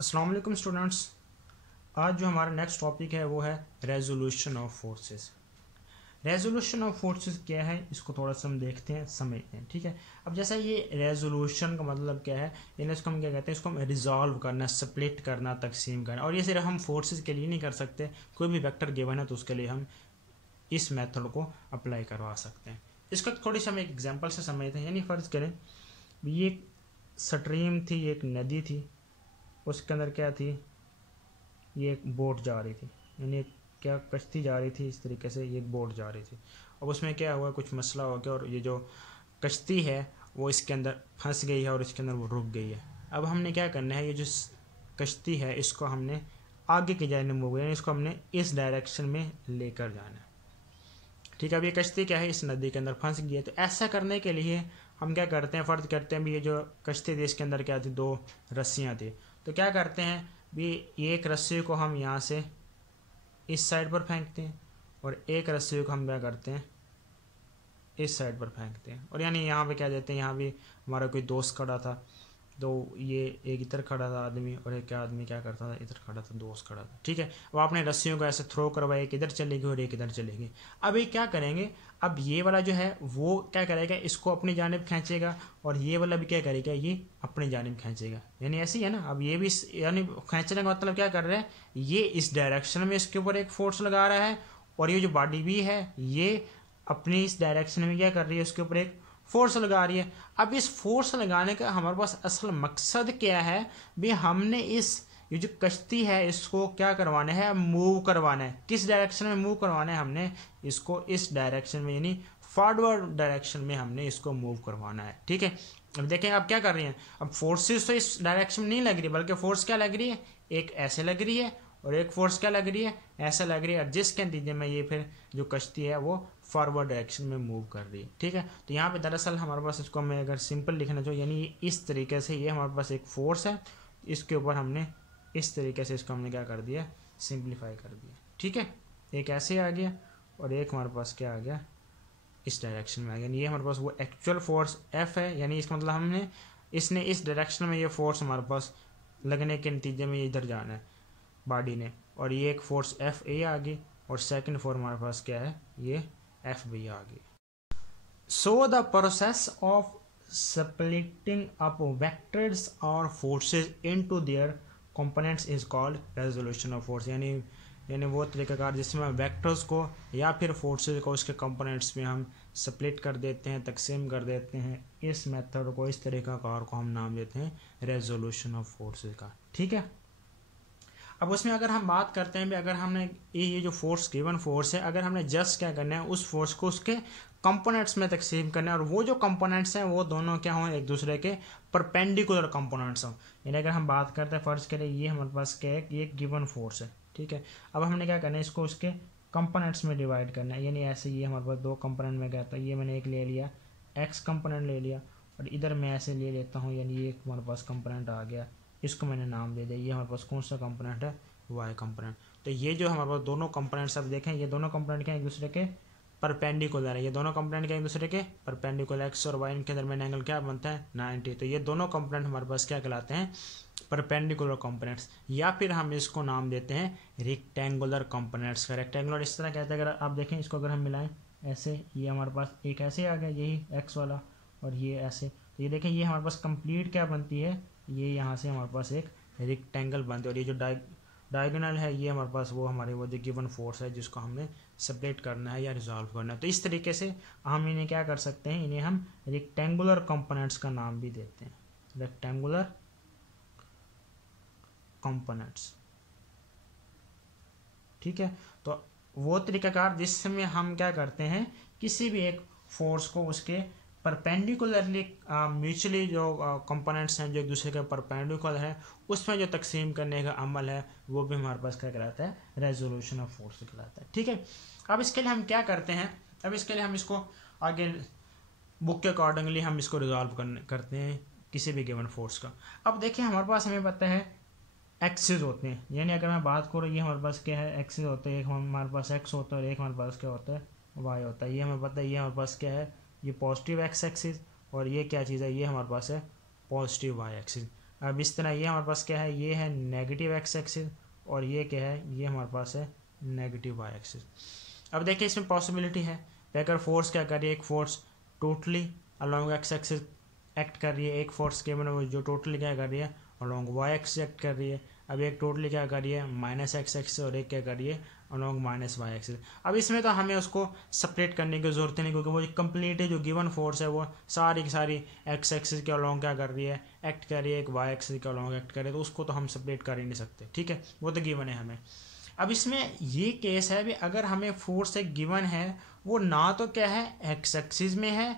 अस्सलाम वालेकुम स्टूडेंट्स। आज जो हमारा नेक्स्ट टॉपिक है वो है resolution of forces. Resolution of forces क्या है, इसको थोड़ा सा हम देखते हैं, समझते हैं। ठीक है, अब जैसा ये रेजोल्यूशन का मतलब क्या है, यानी इसको हम क्या कहते हैं, इसको हम रिजॉल्व करना, स्प्लिट करना, तकसीम करना। और ये सिर्फ हम फोर्सेस के लिए नहीं कर सकते, कोई भी वेक्टर गिवन है तो उसके लिए हम इस मेथड को अप्लाई करवा सकते हैं। इसका थोड़ी सी हम एक एग्जाम्पल से समझते हैं। यानी फ़र्ज़ करें ये एक स्ट्रीम थी, एक नदी थी, उसके अंदर क्या थी, ये एक बोट जा रही थी, यानी क्या कश्ती जा रही थी, इस तरीके से ये एक बोट जा रही थी। अब उसमें क्या हुआ, कुछ मसला हो गया और ये जो कश्ती है वो इसके अंदर फंस गई है और इसके अंदर वो रुक गई है। अब हमने क्या करना है, ये जो कश्ती है इसको हमने आगे की जाने मूव करना है, इसको हमने इस डायरेक्शन में लेकर जाना है। ठीक है, अब ये कश्ती क्या है, इस नदी के अंदर फंस गई है। तो ऐसा करने के लिए हम क्या करते हैं, फ़र्ज करते हैं भी ये जो कश्ती थी इसके अंदर क्या थी, दो रस्सियाँ थी। तो क्या करते हैं भी, एक रस्सी को हम यहाँ से इस साइड पर फेंकते हैं और एक रस्सी को हम क्या करते हैं, इस साइड पर फेंकते हैं। और यानी यहाँ पे क्या देते हैं, यहाँ भी हमारा कोई दोस्त खड़ा था, तो ये एक इधर खड़ा था आदमी और एक आदमी क्या करता था, इधर खड़ा था, दोस्त खड़ा था। ठीक है, अब आपने रस्सियों को ऐसे थ्रो करवाया, एक इधर चलेगी और एक इधर चलेगी। अब ये क्या करेंगे, अब ये वाला जो है वो क्या करेगा, इसको अपनी जानिब खींचेगा और ये वाला भी क्या करेगा, ये अपनी जानिब खींचेगा। यानी ऐसे ही है ना। अब ये भी यानी खींचने का मतलब क्या कर रहा है, ये इस डायरेक्शन में इसके ऊपर एक फोर्स लगा रहा है और ये जो बॉडी भी है ये अपनी इस डायरेक्शन में क्या कर रही है, उसके ऊपर एक फोर्स लगा रही है। अब इस फोर्स लगाने का हमारे पास असल मकसद क्या है भी, हमने ये जो कश्ती है इसको क्या करवाना है, मूव करवाना है। किस डायरेक्शन में मूव करवाना है, हमने इसको इस डायरेक्शन में यानी फॉरवर्ड डायरेक्शन में हमने इसको मूव करवाना है। ठीक है, अब देखें अब क्या कर रही हैं, अब फोर्सेस तो इस डायरेक्शन में नहीं लग रही, बल्कि फोर्स क्या लग रही है, एक ऐसे लग रही है और एक फोर्स क्या लग रही है, ऐसा लग रही है। और जिसके नतीजे में ये फिर जो कश्ती है वो फॉरवर्ड डायरेक्शन में मूव कर रही है। ठीक है, तो यहाँ पे दरअसल हमारे पास, इसको मैं अगर सिंपल लिखना चाहूँ, यानी इस तरीके से ये हमारे पास एक फोर्स है, इसके ऊपर हमने इस तरीके से इसको हमने क्या कर दिया, सिंप्लीफाई कर दिया। ठीक है, एक ऐसे आ गया और एक हमारे पास क्या आ गया, इस डायरेक्शन में आ गया। ये हमारे पास वो एक्चुअल फोर्स F है, यानी इसका मतलब हमने इसने इस डायरेक्शन में ये फोर्स हमारे पास लगने के नतीजे में इधर जाना है बॉडी ने, और ये एक फोर्स FA आ गई और सेकंड फोर्स हमारे पास क्या है, ये FB आ गई। So the process of splitting up vectors or forces into their components is called resolution of force। यानी वो तरीक़ाकार जिसमें वेक्टर्स को या फिर फोर्सेस को उसके कंपोनेंट्स में हम स्प्लिट कर देते हैं, तकसीम कर देते हैं। इस मेथड को, इस तरीक़ाकार को हम नाम देते हैं रेजोल्यूशन ऑफ फोर्सेस का। ठीक है, अब उसमें अगर हम बात करते हैं भी, अगर हमने ये जो फोर्स गिवन फोर्स है, अगर हमने जस्ट क्या करना है, उस फोर्स को उसके कंपोनेंट्स में तकसीम करना है और वो जो कंपोनेंट्स हैं वो दोनों क्या हों, एक दूसरे के परपेंडिकुलर कंपोनेंट्स हों। यानी अगर हम बात करते हैं, फ़र्ज़ करें ये हमारे पास क्या है, ये गिवन फोर्स है। ठीक है, अब हमने क्या करना है, इसको उसके कंपोनेंट्स में डिवाइड करना है। यानी ऐसे ये हमारे पास दो कंपोनेंट में क्या था, ये मैंने एक ले लिया, एक्स कंपोनेंट ले लिया और इधर मैं ऐसे ले लेता हूँ, यानी ये हमारे पास कंपोनेंट आ गया, इसको मैंने नाम दे दिया, ये हमारे पास कौन सा कंपोनेंट है, वाई कंपोनेंट। तो ये जो हमारे पास दोनों कंपोनेंट्स, अब देखें ये दोनों कंपोनेंट क्या एक दूसरे के परपेंडिकुलर है, ये दोनों कंपोनेंट क्या एक दूसरे के परपेंडिकुलर, एक्स और वाई इनके दरमियान एंगल क्या बनता है, 90। तो ये दोनों कंपोनेंट हमारे पास क्या कहलाते हैं, परपेंडिकुलर कंपोनेंट्स, या फिर हम इसको नाम देते हैं रेक्टेंगुलर कंपोनेंट्स का। रेक्टेंगुलर इस तरह कहते हैं, अगर आप देखें इसको अगर हम मिलाएं ऐसे, ये हमारे पास एक ऐसे आ गया, यही एक्स वाला, और ये ऐसे, तो ये देखें ये हमारे पास कंप्लीट क्या बनती है, ये यहाँ से हमारे पास एक रेक्टेंगल बनती है। और ये जो डायगोनल है ये हमारे पास वो हमारे वो जो गिवन फोर्स है जिसको हमने सेपरेट करना है या रिजॉल्व करना है। तो इस तरीके से हम इन्हें क्या कर सकते हैं, इन्हें हम रेक्टेंगुलर कंपोनेंट्स का नाम भी देते हैं, रेक्टेंगुलर कंपोनेंट्स। ठीक है, तो वो तरीकाकार जिसमें हम क्या करते हैं, किसी भी एक फोर्स को उसके परपेंडिकुलरली म्यूचुअली जो कंपोनेंट्स हैं जो एक दूसरे के परपेंडिकुलर है, उसमें जो तकसीम करने का अमल है वो भी हमारे पास क्या कहलाता है, रेजोल्यूशन ऑफ फोर्स कहलाता है। ठीक है, अब इसके लिए हम क्या करते हैं, अब इसके लिए हम इसको आगे बुक के अकॉर्डिंगली हम इसको रिजॉल्व करते हैं किसी भी गिवन फोर्स का। अब देखिए हमारे पास हमें पता है एक्सिस होते हैं, यानी अगर मैं बात करूँ ये हमारे पास क्या है, एक्सिस होते हैं, एक हमारे पास एक्स होता है और एक हमारे पास क्या होता है, वाई होता है। ये हमें पता है, ये हमारे पास क्या है, ये पॉजिटिव एक्स एक्सिस और ये क्या चीज़ है, ये हमारे पास है पॉजिटिव वाई एक्सिस। अब इस तरह ये हमारे पास क्या है, ये है नेगेटिव एक्स एक्सिस और ये क्या है, ये हमारे पास है नेगेटिव वाई एक्सिस। अब देखिए इसमें पॉसिबिलिटी है अगर फोर्स क्या कर रही है, एक force totally along x axis act कर रही है, एक फोर्स केवल वो जो टोटली क्या कर रही है अलॉन्ग वाई एक्सिस एक्ट कर रही है। अब एक टोटली क्या कर रही है माइनस एक्स एक्सिस और एक क्या कर रही है अलॉन्ग माइनस वाई एक्सिस। अब इसमें तो हमें उसको सेपरेट करने की जरूरत नहीं, क्योंकि वो कंप्लीट जो गिवन फोर्स है वो सारी की सारी एक्स एक्सिस के अलॉन्ग क्या कर रही है एक्ट कर रही है, एक वाई एक्सिस के अलॉन्ग एक्ट कर रही है, तो उसको तो हम सेपरेट कर ही नहीं सकते, ठीक है, वो तो गिवन है हमें। अब इसमें ये केस है भी अगर हमें फोर्स एक गिवन है वो ना तो क्या है एक्स एक्सिस में है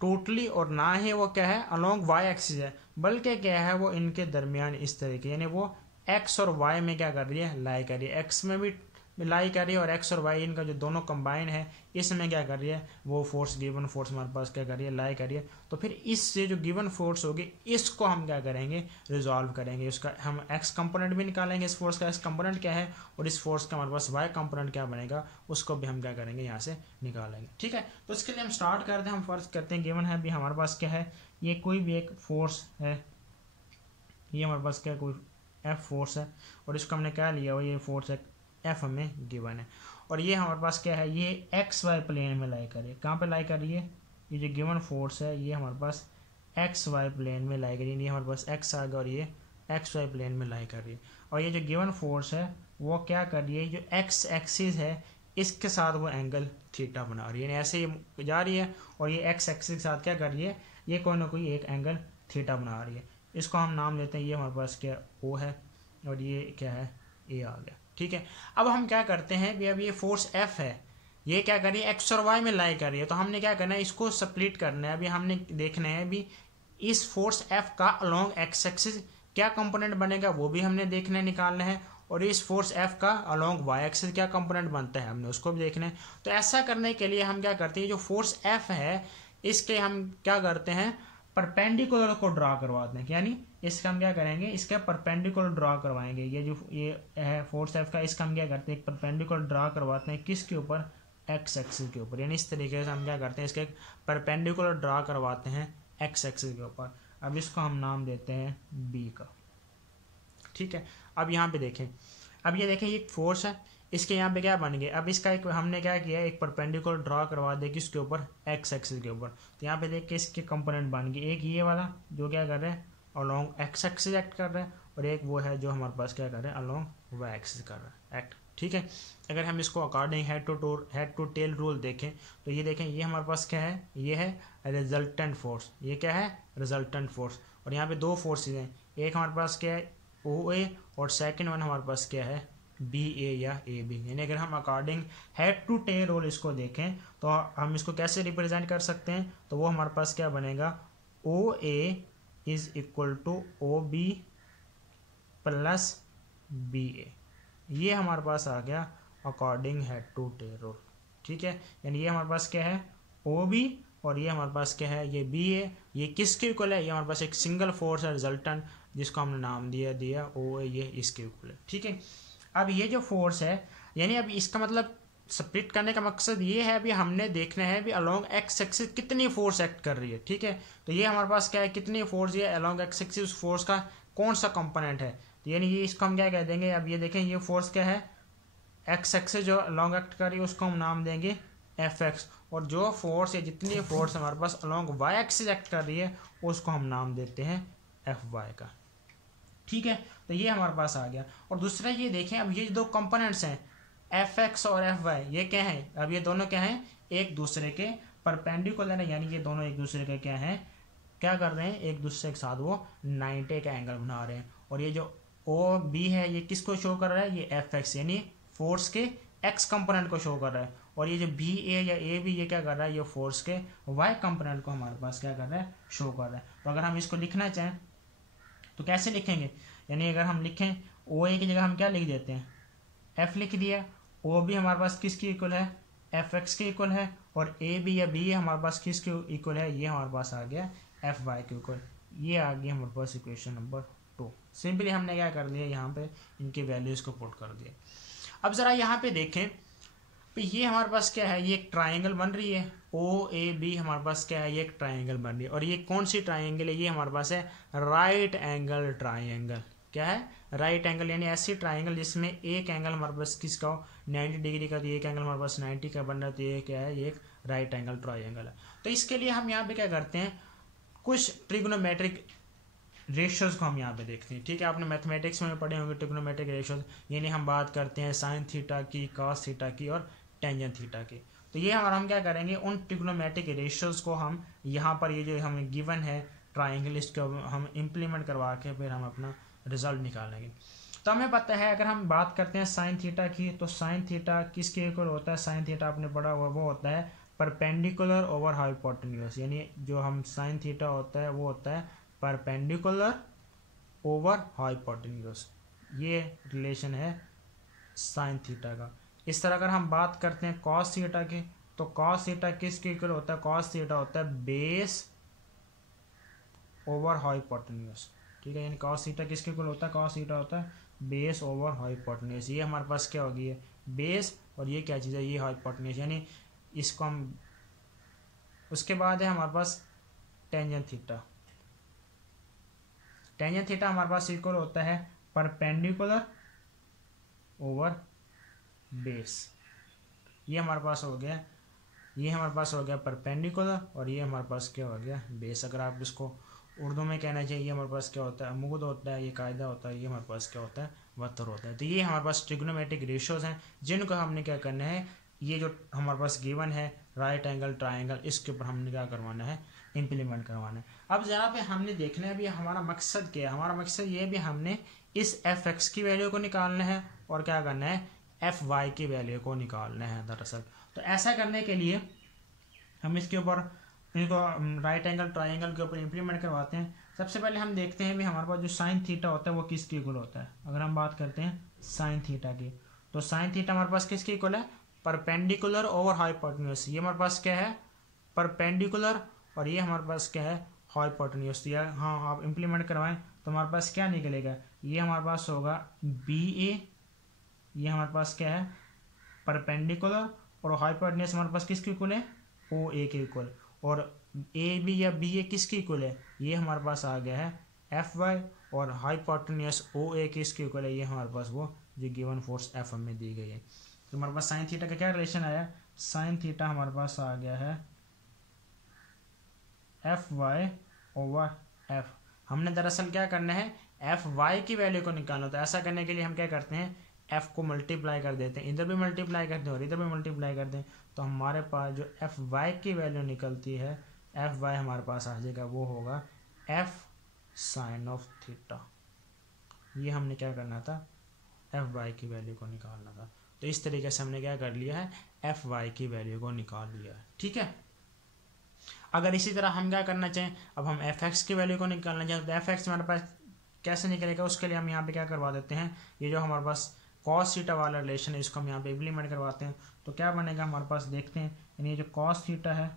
टोटली और ना ही वो क्या है अलॉन्ग वाई एक्सिस है, बल्कि क्या है वो इनके दरमियान इस तरीके, यानी वो एक्स और वाई में क्या कर रही है लाई कर रही है, एक्स में भी लाई कर रही है और एक्स और वाई इनका जो दोनों कंबाइन है इसमें क्या कर रही है वो फोर्स गिवन फोर्स हमारे पास क्या कर रही है लाई कर रही है। तो फिर इससे जो गिवन फोर्स होगी इसको हम क्या करेंगे रिजॉल्व करेंगे, उसका हम एक्स कंपोनेंट भी निकालेंगे, इस फोर्स का एक्स कंपोनेंट क्या है और इस फोर्स का हमारे पास वाई कंपोनेंट क्या बनेगा उसको भी हम क्या करेंगे यहाँ से निकालेंगे, ठीक है। तो इसके लिए हम स्टार्ट करते हैं, हम फर्स्ट करते हैं गिवन है भी हमारे पास क्या है, ये कोई भी एक फोर्स है, ये हमारे पास क्या कोई एफ फोर्स है और इसको हमने क्या लिया हुआ ये फोर्स है एफ हमें गिवन है और ये हमारे पास क्या है ये एक्स वाई प्लेन में लाई कर रही है। कहाँ पे लाई कर रही है, ये जो गिवन फोर्स है ये हमारे पास एक्स वाई प्लेन में लाई कर रही है, ये हमारे पास एक्स आ गया और ये एक्स वाई प्लेन में लाई कर रही है। और ये जो गिवन फोर्स है वो क्या कर रही है, जो एक्स एक्सिस है इसके साथ वो एंगल थीटा बना रही है, यानी ऐसे ही जा रही है और ये एक्स एक्सिस के साथ क्या कर रही है, ये कोई ना कोई एक एंगल थीटा बना रही है। इसको हम नाम देते हैं, ये हमारे पास क्या ओ है और ये क्या है ए आ गया, ठीक है। अब हम क्या करते हैं भी, अब ये फोर्स एफ है ये क्या कर रही है एक्स और वाई में लाई कर रही है, तो हमने क्या करना है इसको स्प्लिट करना है। अभी हमने देखना है भी इस फोर्स एफ का अलोंग एक्स एक्सिस क्या कंपोनेंट बनेगा वो भी हमने देखना है निकालना है, और इस फोर्स एफ का अलोंग वाई एक्सिस क्या कंपोनेंट बनता है हमने उसको भी देखना है। तो ऐसा करने के लिए हम क्या करते हैं, जो फोर्स एफ है इसके हम क्या करते हैं परपेंडिकुलर को ड्रा करवाते हैं, यानी इसका हम क्या करेंगे इसका परपेंडिकुलर ड्रा करवाएंगे। ये जो ये है फोर्स एफ का इसका हम क्या करते हैं एक परपेंडिकुलर ड्रा करवाते हैं किसके ऊपर एक्स एक्सिस के ऊपर, यानी इस तरीके से हम क्या करते हैं इसके एक परपेंडिकुलर ड्रा करवाते हैं एक्स एक्सिस के ऊपर। अब इसको हम नाम देते हैं बी का, ठीक है। अब यहाँ पे देखें, अब ये देखें ये फोर्स है इसके यहाँ पे क्या बन गया, अब इसका एक हमने क्या किया एक परपेंडिकुलर ड्रा करवा दे किसके ऊपर एक्स एक्सिस के ऊपर। तो यहाँ पे देख के इसके कंपोनेंट बन गए, एक ये वाला जो क्या कर रहे हैं अलोंग एक्स एक्सिस एक्ट कर रहा है और एक वो है जो हमारे पास क्या कर रहे हैं अलोंग वाई एक्सिस कर रहा है एक्ट, ठीक है। अगर हम इसको according head to tail rule देखें तो ये देखें ये हमारे पास क्या है, ये है रिजल्टेंट फोर्स, ये क्या है रिजल्टेंट फोर्स। और यहाँ पे दो फोर्सेज हैं, एक हमारे पास क्या है ओ ए और सेकेंड वन हमारे पास क्या है बी ए या ए बी। यानी अगर हम according head to tail rule इसको देखें तो हम इसको कैसे रिप्रेजेंट कर सकते हैं, तो वो हमारे पास क्या बनेगा O A is equal to O B plus B A, ये हमारे पास आ गया according head to tail rule, ठीक है। यानी ये हमारे पास क्या है ओ बी और ये हमारे पास क्या है ये बी ए, ये किसके इक्वल है, ये हमारे पास एक सिंगल फोर्स है रिजल्टेंट जिसको हमने नाम दिया ओ ए, ये इसके इक्वल है, ठीक है। अब ये जो फोर्स है यानी अब इसका मतलब स्प्लिट करने का मकसद ये है अभी हमने देखना है भी अलोंग एक्स एक्सिस कितनी फोर्स एक्ट कर रही है, ठीक है। तो ये हमारे पास क्या है कितनी फोर्स, ये अलोंग एक्स एक्सिस उस फोर्स का कौन सा कंपोनेंट है, तो यानी ये इसको हम क्या कह देंगे, अब ये देखें ये फोर्स क्या है एक्स एक्सिस जो अलोंग एक्ट कर रही है उसको हम नाम देंगे एफ एक्स, और जो फोर्स या जितनी फोर्स हमारे पास अलोंग वाई एक्सिस एक्ट कर रही है उसको हम नाम देते हैं एफ वाई का, ठीक है। तो ये हमारे पास आ गया। और दूसरा ये देखें अब ये दो कंपोनेंट्स हैं एफ एक्स और एफ वाई, ये क्या है अब ये दोनों क्या हैं एक दूसरे के परपेंडिकुलर है, यानी ये दोनों एक दूसरे के क्या हैं क्या कर रहे हैं एक दूसरे के साथ वो 90 का एंगल बना रहे हैं। और ये जो ओ बी है ये किसको शो कर रहा है, ये एफ एक्स यानी फोर्स के एक्स कंपोनेंट को शो कर रहा है, और ये जो बी ए या ए बी ये क्या कर रहा है ये फोर्स के वाई कंपोनेंट को हमारे पास क्या कर रहा है शो कर रहा है। तो अगर हम इसको लिखना चाहें तो कैसे लिखेंगे, यानी अगर हम लिखें ओ ए की जगह हम क्या लिख देते हैं एफ लिख दिया, ओ बी हमारे पास किसकी इक्वल है एफ एक्स के इक्वल है, और ए बी या बी हमारे पास किसके इक्वल है ये हमारे पास आ गया एफ वाई के इक्वल, ये आ गया हमारे पास इक्वेशन नंबर 2। सिंपली हमने क्या कर दिया यहाँ पे इनके वैल्यूज़ को पुट कर दिया। अब ज़रा यहाँ पे देखें तो ये हमारे पास क्या है, ये एक ट्राइंगल बन रही है ओ ए बी, हमारे पास क्या है, ये एक ट्राइंगल बन रही है। और ये कौन सी ट्राइंगल है, ये हमारे पास है राइट एंगल ट्राइंगल। क्या है, राइट एंगल, यानी ऐसी ट्राइंगल जिसमें एक एंगल हमारे पास किसका हो 90 डिग्री का, तो एक एंगल हमारे पास 90 का बन रहा है, तो ये क्या है, ये एक राइट एंगल ट्राइंगल है। तो इसके लिए हम यहाँ पे क्या करते हैं, कुछ ट्रिग्नोमेट्रिक रेशियोज को हम यहाँ पे देखते हैं। ठीक है, आपने मैथमेटिक्स में पढ़े होंगे ट्रिग्नोमेट्रिक रेशियोज, यानी हम बात करते हैं साइन थीटा की, कॉस थीटा की और टेंजेंट थीटा की। तो ये हमारा हम क्या करेंगे, उन ट्रिग्नोमेट्रिक रेशियोज को हम यहाँ पर ये जो हमें गिवन है ट्राइंगल, इसको हम इम्प्लीमेंट करवा के फिर हम अपना रिजल्ट निकालेंगे। तो हमें पता है, अगर हम बात करते हैं साइन थीटा की, तो साइन थीटा किसके इक्वल होता है, साइन थीटा आपने पढ़ा हुआ वो होता है परपेंडिकुलर ओवर हाइपोटेन्यूज, यानी जो हम साइन थीटा होता है वो होता है परपेंडिकुलर ओवर हाइपोटेन्यूज, ये रिलेशन है साइन थीटा का। इस तरह अगर हम बात करते हैं कॉस थीटा की, तो कॉस थीटा किसके इक्वल होता है, कॉस थीटा होता है बेस ओवर हाइपोटेन्यूज। ठीक है, यानी कॉस थीटा किसके इक्वल होता है, कॉस थीटा होता है बेस ओवर हाइपोटेन्यूज। ये हमारे पास क्या होगी, है बेस, और ये क्या चीज़ है, ये हाइपोटेन्यूज, यानी इसको हम, उसके बाद है हमारे पास टेंजेंट थीटा। टेंजेंट थीटा हमारे पास इक्वल होता है परपेंडिकुलर ओवर बेस। ये हमारे पास हो गया, ये हमारे पास हो गया परपेंडिकुलर, और ये हमारे पास क्या हो गया बेस। अगर आप इसको उर्दू में कहना चाहिए, हमारे पास क्या होता है अमूद होता है, ये कायदा होता है, ये हमारे पास क्या होता है वतर होता है। तो ये हमारे पास ट्रिग्नोमेट्रिक रेशियोज हैं जिनको हमने क्या करना है, ये जो हमारे पास गिवन है राइट एंगल ट्राइंगल, इसके ऊपर हमने क्या करवाना है, इम्प्लीमेंट करवाना है। अब जरा पे हमने देखना है अभी हमारा मकसद क्या है, हमारा मकसद ये भी हमने इस एफ एक्स की वैल्यू को निकालना है और क्या करना है एफ वाई की वैल्यू को निकालना है दरअसल। तो ऐसा करने के लिए हम इसके ऊपर इनको राइट एंगल ट्राइंगल के ऊपर इम्प्लीमेंट करवाते हैं। सबसे पहले हम देखते हैं भी हमारे पास जो साइन थीटा होता है वो किसके इक्वल होता है। अगर हम बात करते हैं साइन थीटा की, तो साइन थीटा हमारे पास किसके इक्वल है, परपेंडिकुलर ओवर हाइपोटेन्यूज। ये हमारे पास क्या है परपेंडिकुलर, और ये हमारे पास क्या है हाइपोटेन्यूज। हाँ, आप इम्प्लीमेंट करवाएं तो हमारे पास क्या निकलेगा, ये हमारे पास होगा बी ए, ये हमारे पास क्या है परपेंडिकुलर, और हाइपोटेन्यूज हमारे पास किसके इक्वल है ओ ए के इक्वल, और ए बी या बी ए किसके इक्वल है, ये हमारे पास आ गया है एफ वाई, और हाइपोटेन्यूज ओ ए किसके इक्वल है, ये हमारे पास वो जो गिवन फोर्स एफ एम में दी गई है। तो हमारे पास साइन थीटा का क्या रिलेशन आया, साइन थीटा हमारे पास आ गया है एफ वाई ओवर एफ। हमने दरअसल क्या करना है एफ वाई की वैल्यू को निकालना। तो ऐसा करने के लिए हम क्या करते हैं एफ को मल्टीप्लाई कर देते हैं, इधर भी मल्टीप्लाई करते हैं और इधर भी मल्टीप्लाई करते हैं। तो हमारे पास जो एफ वाई की वैल्यू निकलती है, एफ वाई हमारे पास आ जाएगा वो होगा एफ साइन ऑफ थीटा। ये हमने क्या करना था एफ वाई की वैल्यू को निकालना था। तो इस तरीके से हमने क्या कर लिया है एफ वाई की वैल्यू को निकाल लिया है। ठीक है, अगर इसी तरह हम क्या करना चाहें, अब हम एफ एक्स की वैल्यू को निकालना चाहें तो एफ एक्स हमारे पास कैसे निकलेगा, उसके लिए हम यहाँ पे क्या करवा देते हैं, ये जो हमारे पास कॉस थीटा वाला रिलेशन है इसको हम यहाँ पे इम्प्लीमेंट करवाते हैं। तो क्या बनेगा हमारे पास देखते हैं, यानी ये जो कॉस थीटा है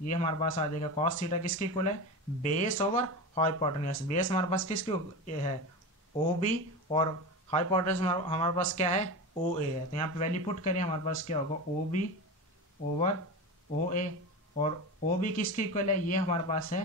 ये हमारे पास आ जाएगा, कॉस थीटा किसके इक्वल है बेस ओवर हाइपोटेन्यूज। बेस हमारे पास किसके है ओ बी, और हाइपोटेन्यूज हमारे पास क्या है ओ ए है। तो यहाँ पे वैल्यू पुट करें हमारे पास क्या होगा ओ बी ओवर ओ ए, और ओ बी किसके इक्वल है ये हमारे पास है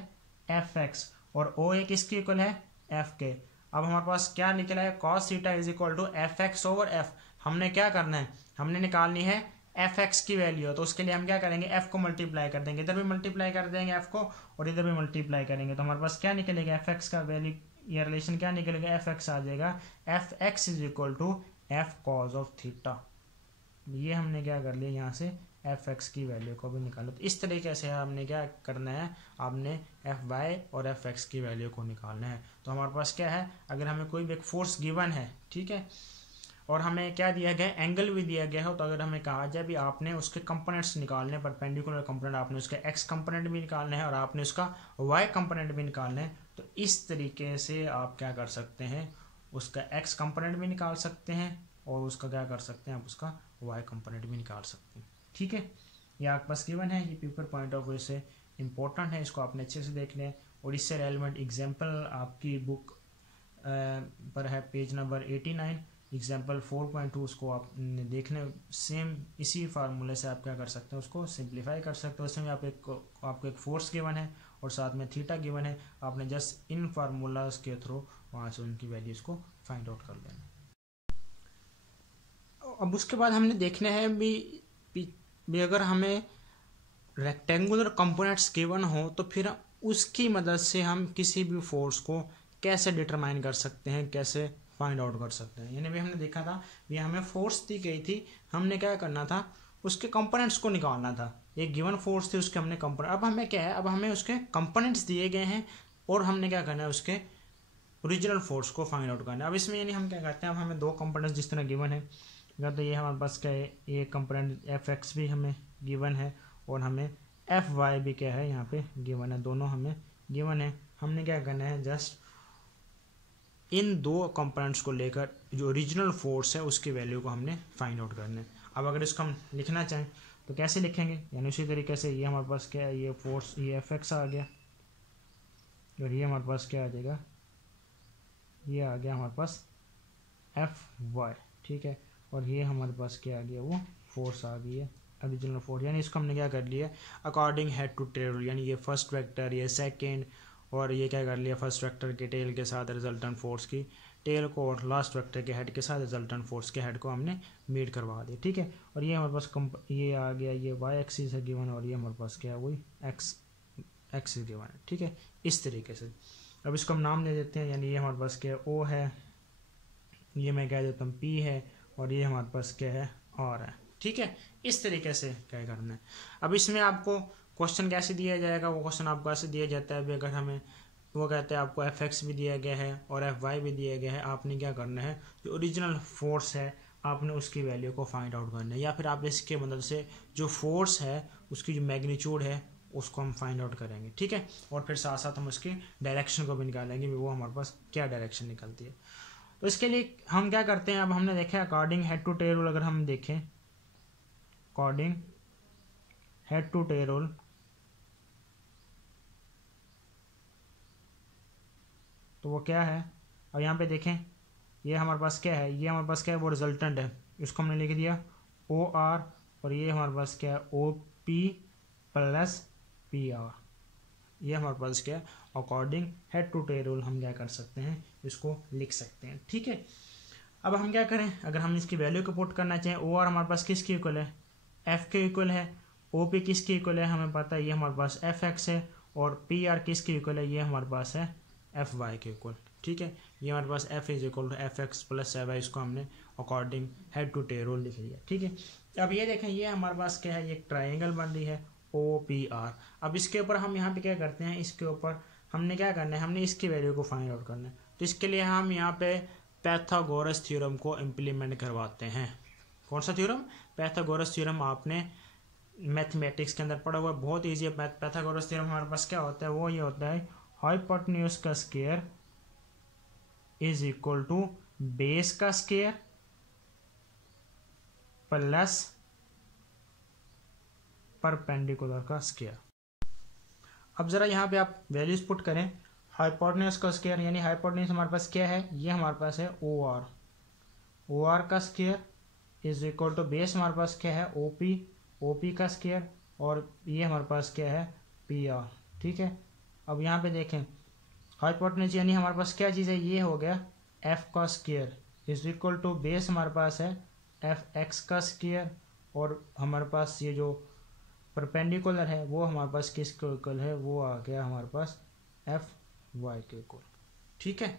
एफ एक्स, और ओ ए किसके इक्वल है एफ के। अब हमारे पास क्या निकला है cos theta is equal to F X over F. हमने क्या करना है, हमने निकालनी है एफ एक्स की वैल्यू। तो उसके लिए हम क्या करेंगे एफ को मल्टीप्लाई कर देंगे, इधर भी मल्टीप्लाई कर देंगे एफ को और इधर भी मल्टीप्लाई करेंगे। तो हमारे पास क्या निकलेगा एफ एक्स का वैल्यू, ये रिलेशन क्या निकलेगा एफ एक्स आ जाएगा F X is equal to F cos of theta. ये हमने क्या कर लिया यहाँ से एफ एक्स की वैल्यू को भी निकालो। तो इस तरीके से हमने क्या करना है, आपने एफ वाई और एफ एक्स की वैल्यू को निकालना है। तो हमारे पास क्या है, अगर हमें कोई भी एक फोर्स गिवन है, ठीक है, और हमें क्या दिया गया एंगल भी दिया गया हो, तो अगर हमें कहा जाए भी आपने उसके कंपोनेंट्स निकालने हैं, परपेंडिकुलर कंपोनेंट आपने उसके एक्स कंपोनेंट भी निकालना है और आपने उसका वाई कंपोनेंट भी निकालना है। तो इस तरीके से आप क्या कर सकते हैं, उसका एक्स कंपोनेंट भी निकाल सकते हैं और उसका क्या कर सकते हैं आप उसका वाई कंपोनेंट भी निकाल सकते हैं। ठीक है, ये आपके पास गिवन है, ये पेपर पॉइंट ऑफ व्यू से इम्पोर्टेंट है, इसको आपने अच्छे से देख लें। और इससे रेलिवेंट एग्जाम्पल आपकी बुक पर है पेज नंबर 89। एग्जाम्पल 4.2 उसको आप देखने सेम इसी फार्मूले से आप क्या कर सकते हैं, उसको सिंप्लीफाई कर सकते हो। उसमें आपको एक फोर्स गिवन है और साथ में थीटा गिवन है, आपने जस्ट इन फार्मूलाज के थ्रू वहाँ से उनकी वैल्यूज़ को फाइंड आउट कर लेना। अब उसके बाद हमने देखना है भी अगर हमें रेक्टेंगुलर कंपोनेंट्स गिवन हो तो फिर उसकी मदद से हम किसी भी फोर्स को कैसे डिटरमाइन कर सकते हैं, कैसे फाइंड आउट कर सकते हैं। यानी भी हमने देखा था ये हमें फोर्स दी गई थी, हमने क्या करना था, उसके कंपोनेंट्स को निकालना था। एक गिवन फोर्स थी, उसके हमने कंपोनेंट, अब हमें क्या है, अब हमें उसके कंपोनेंट्स दिए गए हैं और हमने क्या करना है, उसके ओरिजिनल फोर्स को फाइंड आउट करना है। अब इसमें यानी हम क्या करते हैं, अब हमें दो कंपोनेंट्स जिस तरह गिवन है, या तो ये हमारे पास क्या है, ये कंपोनेंट एफ एक्स भी हमें गिवन है और हमें एफ वाई भी क्या है यहाँ पे गिवन है, दोनों हमें गिवन है। हमने क्या करना है, जस्ट इन दो कंपोनेंट्स को लेकर जो ओरिजिनल फोर्स है उसकी वैल्यू को हमने फाइंड आउट करना है। अब अगर इसको हम लिखना चाहें तो कैसे लिखेंगे, यानी उसी तरीके से ये हमारे पास क्या है, ये फोर्स ये एफ एक्स आ गया और ये हमारे पास क्या आ जाएगा, ये आ गया हमारे पास एफ वाई, ठीक है। और ये हमारे पास क्या आ गया, वो फोर्स आ गई है ओरिजिनल फोर्स। यानी इसको हमने क्या कर लिया, अकॉर्डिंग हेड टू टेल, यानी ये फर्स्ट वेक्टर, ये सेकंड, और ये क्या कर लिया, फर्स्ट वेक्टर के टेल के साथ रिजल्टेंट फोर्स की टेल को और लास्ट वेक्टर के हेड के साथ रिजल्टेंट फोर्स के हेड को हमने मीट करवा दिया, ठीक है। और ये हमारे पास ये आ गया, ये वाई एक्सिस है गिवन और ये हमारे पास क्या है, वही एक्स एक्सिस गिवन है, ठीक है, इस तरीके से। अब इसको हम नाम दे देते हैं, यानी ये हमारे पास क्या है, ओ है, ये मैं कह देता हूँ पी है, और ये हमारे पास क्या है, आर है, ठीक है। इस तरीके से क्या करना है। अब इसमें आपको क्वेश्चन कैसे दिया जाएगा, वो क्वेश्चन आपको ऐसे दिया जाता है, अगर हमें वो कहते हैं आपको एफ एक्स भी दिया गया है और एफ वाई भी दिया गया है, आपने क्या करना है, जो ओरिजिनल फोर्स है आपने उसकी वैल्यू को फाइंड आउट करना है, या फिर आप इसके मदद से जो फोर्स है उसकी जो मैग्नीट्यूड है उसको हम फाइंड आउट करेंगे, ठीक है। और फिर साथ साथ हम उसकी डायरेक्शन को भी निकालेंगे, वो हमारे पास क्या डायरेक्शन निकलती है। तो इसके लिए हम क्या करते हैं, अब हमने देखा according head to tail rule, अगर हम देखें according head to tail rule, तो वो क्या है, अब यहाँ पे देखें ये हमारे पास क्या है, ये हमारे पास क्या है, वो रिजल्टेंट है, इसको हमने लिख दिया ओ आर, और ये हमारे पास क्या है, O P plus P R, ये हमारे पास क्या है, according head to tail rule हम क्या कर सकते हैं, इसको लिख सकते हैं, ठीक है। अब हम क्या करें, अगर हम इसकी वैल्यू को पुट करना चाहें, ओ आर हमारे पास किसके इक्वल है, एफ के इक्वल है, ओ पी किसके इक्वल है, हमें पता है ये हमारे पास एफ एक्स है, और पी आर किसके इक्वल है, ये हमारे पास है एफ वाई के इक्वल, ठीक है। ये हमारे पास F is equal to F X plus F Y, इसको हमने according head to tail rule लिख लिया, ठीक है। अब ये देखें, ये हमारे पास क्या है, ये एक ट्राइंगल बन रही है ओ पी आर। अब इसके ऊपर हम यहाँ पे क्या करते हैं, इसके ऊपर हमने क्या करना है, हमने इसकी वैल्यू को फाइंड आउट करना है। तो इसके लिए हम यहाँ पे पैथागोरस थ्योरम को इम्प्लीमेंट करवाते हैं। कौन सा थ्योरम, पैथागोरस थ्योरम, आपने मैथमेटिक्स के अंदर पढ़ा हुआ, बहुत ईजी है। पैथागोरस थ्योरम हमारे पास क्या होता है, वो ये होता है हाइपोटेन्यूज का square is equal to base का स्क्वायर प्लस परपेंडिकुलर का स्क्वायर। अब जरा यहाँ पे आप वैल्यूज पुट करें, हाइपोटेन्यूज का स्क्वायर, यानी हाइपोटेन्यूज हमारे पास क्या है, ये हमारे पास है ओ आर, ओ आर का square is equal to base हमारे पास क्या है, ओ पी का स्क्वायर, और ये हमारे पास क्या है, पी आर, ठीक है। अब यहाँ पे देखें हाइपोटेन्यूज यानी हमारे पास क्या चीज़ है, ये हो गया एफ का square is equal to base हमारे पास है एफ एक्स का स्क्वायर, और हमारे पास ये जो परपेंडिकुलर है वो हमारे पास किसके इक्वल है, वो आ गया हमारे पास एफ वाई के इक्वल, ठीक है।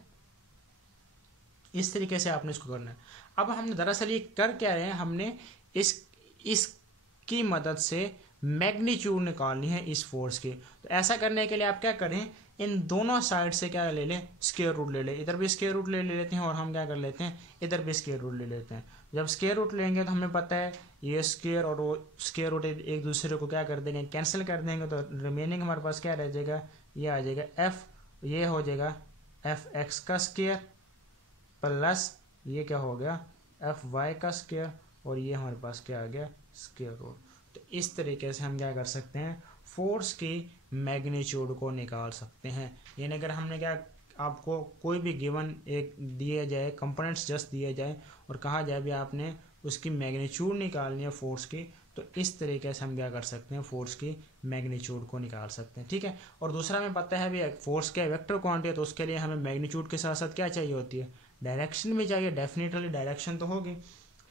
इस तरीके से आपने इसको करना है। अब हमने दरअसल ये कर क्या रहे हैं, हमने इसकी मदद से मैग्नीट्यूड निकालनी है इस फोर्स की। तो ऐसा करने के लिए आप क्या करें, इन दोनों साइड से क्या ले लें, स्क्वायर रूट ले लें, इधर भी स्क्वायर रूट ले लेते हैं और हम क्या कर लेते हैं, इधर भी स्क्वायर रूट ले लेते हैं। जब स्क्वायर रूट लेंगे तो हमें पता है ये स्क्वायर और वो स्क्वायर रूट एक दूसरे को क्या कर देंगे, कैंसिल कर देंगे, तो रिमेनिंग हमारे पास क्या रह जाएगा, ये आ जाएगा एफ, ये हो जाएगा एफ एक्स का स्क्वायर प्लस ये क्या हो गया एफ वाई का स्क्वायर, और ये हमारे पास क्या आ गया, स्क्वायर रूट। तो इस तरीके से हम क्या कर सकते हैं, फोर्स की मैग्नीट्यूड को निकाल सकते हैं। यानी अगर हमने क्या आपको कोई भी गिवन एक दिए जाए, कंपोनेंट्स जस्ट दिए जाए और कहा जाए भी आपने उसकी मैग्नीट्यूड निकालनी है फोर्स की, तो इस तरीके से हम क्या कर सकते हैं, फोर्स की मैग्नीट्यूड को निकाल सकते हैं। ठीक है। और दूसरा हमें पता है भी फोर्स क्या वेक्टर क्वांटिटी है, तो उसके लिए हमें मैग्नीट्यूड के साथ साथ क्या चाहिए होती है, डायरेक्शन भी चाहिए। डेफिनेटली डायरेक्शन तो होगी,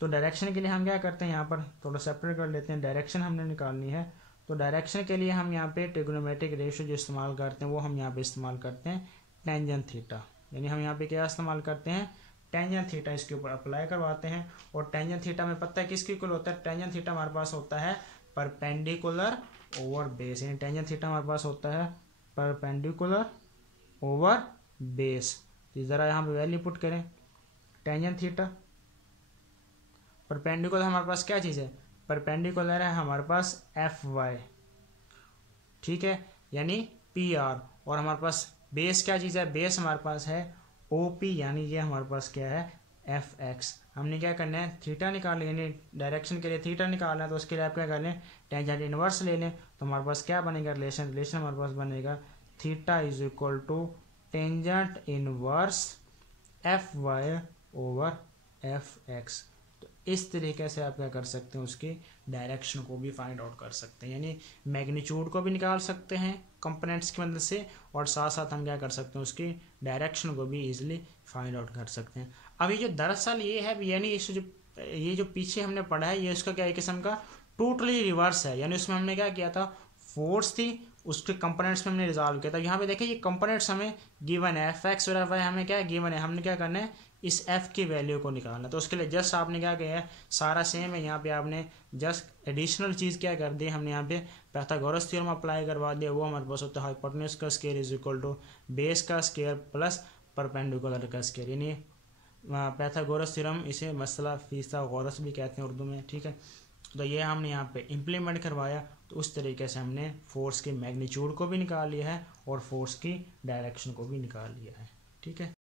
तो डायरेक्शन के लिए हम क्या करते हैं, यहाँ पर थोड़ा सेपरेट कर लेते हैं। डायरेक्शन हमने निकालनी है, तो डायरेक्शन के लिए हम यहाँ पे ट्रिग्नोमेट्रिक रेशियो जो इस्तेमाल करते हैं वो हम यहाँ पे इस्तेमाल करते हैं टेंजेंट थीटा। यानी हम यहाँ पे क्या इस्तेमाल करते हैं, टेंजेंट थीटा इसके ऊपर अप्लाई करवाते हैं। और टेंजेंट थीटा में पता है किसके इक्वल होता है, टेंजेंट थीटा हमारे पास होता है परपेंडिकुलर ओवर बेस। यानी टेंजेंट थीटा हमारे पास होता है परपेंडिकुलर ओवर बेस। तो ज़रा यहाँ पे वैल्यू पुट करें, टेंजेंट थीटा परपेंडिकुलर हमारे पास क्या चीज़ है, परपेंडिकुलर है हमारे पास एफ वाई, ठीक है, यानी पी आर। और हमारे पास बेस क्या चीज़ है, बेस हमारे पास है ओ पी, यानी ये हमारे पास क्या है एफ एक्स। हमने क्या करना है, थीटा निकाल लें, यानी डायरेक्शन के लिए थीटा निकालना है, तो उसके लिए आप क्या कर लें, टेंजेंट इनवर्स ले लें। तो हमारे पास क्या बनेगा, रिलेशन हमारे पास बनेगा theta is equal to tangent inverse F Y over F X. तो इस तरीके से आप क्या कर सकते हैं, उसकी डायरेक्शन को भी फाइंड आउट कर सकते हैं, यानी मैग्नीट्यूड को भी निकाल सकते हैं कंपोनेंट्स की मदद से, और साथ साथ हम क्या कर सकते हैं, उसकी डायरेक्शन को भी इजीली फाइंड आउट कर सकते हैं। अब ये जो दरअसल ये है, यानी ये जो पीछे हमने पढ़ा है, ये उसका क्या एक किस्म का टोटली रिवर्स है। यानी उसमें हमने क्या किया था, फोर्स थी, उसके कंपोनेंट्स में हमने रिजॉल्व किया था। यहाँ पे देखिए ये कंपोनेंट्स हमें गिवन है, एफ एक्स और एफ वाई हमें क्या गिवन है, हमने क्या करना है, इस एफ की वैल्यू को निकालना। तो उसके लिए जस्ट आपने क्या किया है, सारा सेम है, यहाँ पे आपने जस्ट एडिशनल चीज़ क्या कर दी, हमने यहाँ पे पाइथागोरस थ्योरम अप्लाई करवा दिया। वो हमारे पास होता है हाइपोटेन्यूज का square is equal to base का स्क्वायर प्लस परपेंडिकुलर का स्क्वायर, यानी पाइथागोरस थ्योरम, इसे मसला फिसागोरस भी कहते हैं उर्दू में। ठीक है, तो ये हमने यहाँ पे इम्प्लीमेंट करवाया। तो उस तरीके से हमने फोर्स के मैग्नीट्यूड को भी निकाल लिया है और फोर्स की डायरेक्शन को भी निकाल लिया है। ठीक है।